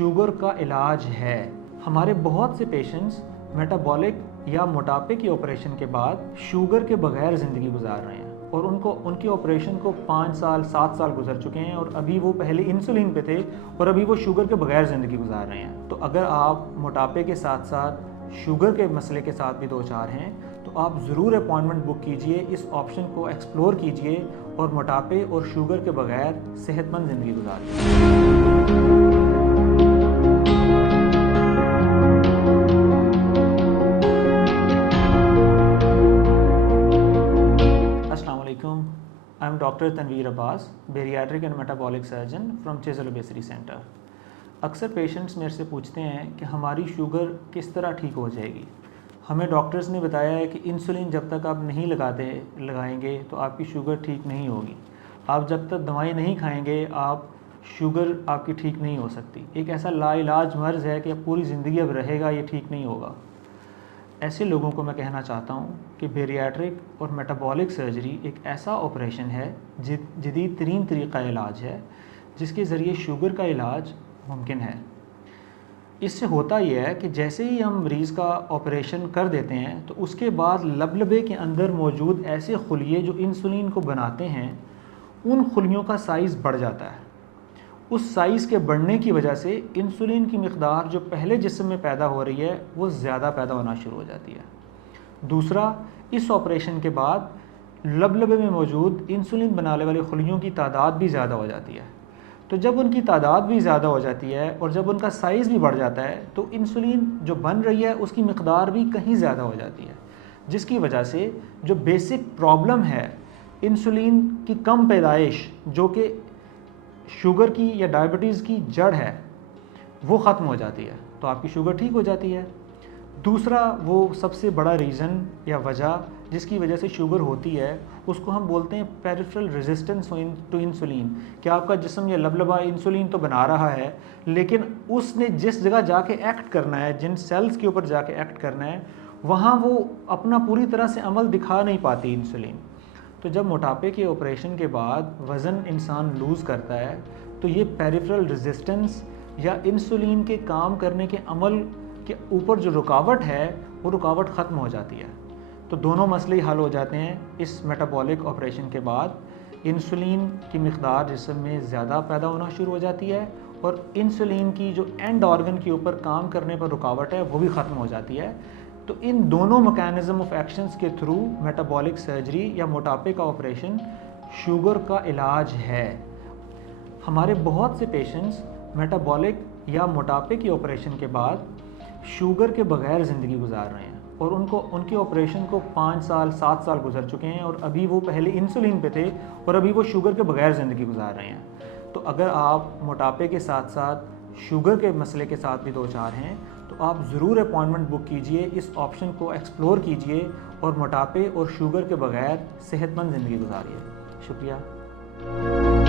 Sugar का इलाज है। हमारे बहुत से पेशेंट्स मेटाबॉलिक या मोटापे के ऑपरेशन के बाद शुगर के बगैर ज़िंदगी गुजार रहे हैं और उनके ऑपरेशन को 5 साल 7 साल गुजर चुके हैं और अभी वो पहले इंसुलिन पे थे और अभी वो शुगर के बगैर ज़िंदगी गुजार रहे हैं। तो अगर आप मोटापे के साथ साथ शुगर के मसले के साथ भी दो चार हैं तो आप ज़रूर अपॉइंटमेंट बुक कीजिए, इस ऑप्शन को एक्सप्लोर कीजिए और मोटापे और शुगर के बगैर सेहतमंद ज़िंदगी गुजारिए। I am Dr. Tanveer Abbas, Bariatric and Metabolic Surgeon from Chisel Obesity Center। अक्सर पेशेंट्स मेरे से पूछते हैं कि हमारी शुगर किस तरह ठीक हो जाएगी। हमें डॉक्टर्स ने बताया है कि इंसुलिन जब तक आप नहीं लगाएंगे तो आपकी शुगर ठीक नहीं होगी। आप जब तक दवाई नहीं खाएंगे आप शुगर आपकी ठीक नहीं हो सकती। एक ऐसा लाइलाज मर्ज़ है कि पूरी ज़िंदगी अब रहेगा, ये ठीक नहीं होगा। ऐसे लोगों को मैं कहना चाहता हूँ कि बेरियाट्रिक और मेटाबॉलिक सर्जरी एक ऐसा ऑपरेशन है जदीद तरीन तरीक़ा इलाज है जिसके ज़रिए शुगर का इलाज मुमकिन है। इससे होता यह है कि जैसे ही हम मरीज़ का ऑपरेशन कर देते हैं तो उसके बाद लबलबे के अंदर मौजूद ऐसे खुलिये जो इंसुलिन को बनाते हैं उन खुलियों का साइज़ बढ़ जाता है। उस साइज़ के बढ़ने की वजह से इंसुलिन की मिक़दार जो पहले जिस्म में पैदा हो रही है वो ज़्यादा पैदा होना शुरू हो जाती है। दूसरा, इस ऑपरेशन के बाद लबलबे में मौजूद इंसुलिन बनाने वाले खुलियों की तादाद भी ज़्यादा हो जाती है। तो जब उनकी तादाद भी ज़्यादा हो जाती है और जब उनका साइज़ भी बढ़ जाता है तो इंसुलिन जो बन रही है उसकी मिक़दार भी कहीं ज़्यादा हो जाती है, जिसकी वजह से जो बेसिक प्रॉब्लम है इंसुलिन की कम पैदाइश जो कि शुगर की या डायबिटीज़ की जड़ है वो ख़त्म हो जाती है, तो आपकी शुगर ठीक हो जाती है। दूसरा, वो सबसे बड़ा रीज़न या वजह जिसकी वजह से शुगर होती है उसको हम बोलते हैं पेरिफेरल रेजिस्टेंस टू इंसुलिन, कि आपका जिस्म या लबलबा इंसुलिन तो बना रहा है लेकिन उसने जिस जगह जाके एक्ट करना है, जिन सेल्स के ऊपर जाके एक्ट करना है, वहाँ वो अपना पूरी तरह से अमल दिखा नहीं पाती इंसुलिन। तो जब मोटापे के ऑपरेशन के बाद वज़न इंसान लूज़ करता है तो ये पेरिफेरल रेजिस्टेंस या इंसुलिन के काम करने के अमल के ऊपर जो रुकावट है वो रुकावट ख़त्म हो जाती है। तो दोनों मसले हल हो जाते हैं इस मेटाबॉलिक ऑपरेशन के बाद। इंसुलिन की मिक़दार जिस्म में ज़्यादा पैदा होना शुरू हो जाती है और इंसुलिन की जो एंड ऑर्गन के ऊपर काम करने पर रुकावट है वो भी ख़त्म हो जाती है। तो इन दोनों मैकेनिज़्म ऑफ एक्शंस के थ्रू मेटाबॉलिक सर्जरी या मोटापे का ऑपरेशन शुगर का इलाज है। हमारे बहुत से पेशेंट्स मेटाबॉलिक या मोटापे के ऑपरेशन के बाद शुगर के बगैर ज़िंदगी गुजार रहे हैं और उनके ऑपरेशन को 5 साल 7 साल गुजर चुके हैं और अभी वो पहले इंसुलिन पे थे और अभी वो शुगर के बगैर ज़िंदगी गुजार रहे हैं। तो अगर आप मोटापे के साथ साथ शुगर के मसले के साथ भी दो चार हैं तो आप ज़रूर अपॉइंटमेंट बुक कीजिए, इस ऑप्शन को एक्सप्लोर कीजिए और मोटापे और शुगर के बगैर सेहतमंद ज़िंदगी गुजारिए। शुक्रिया।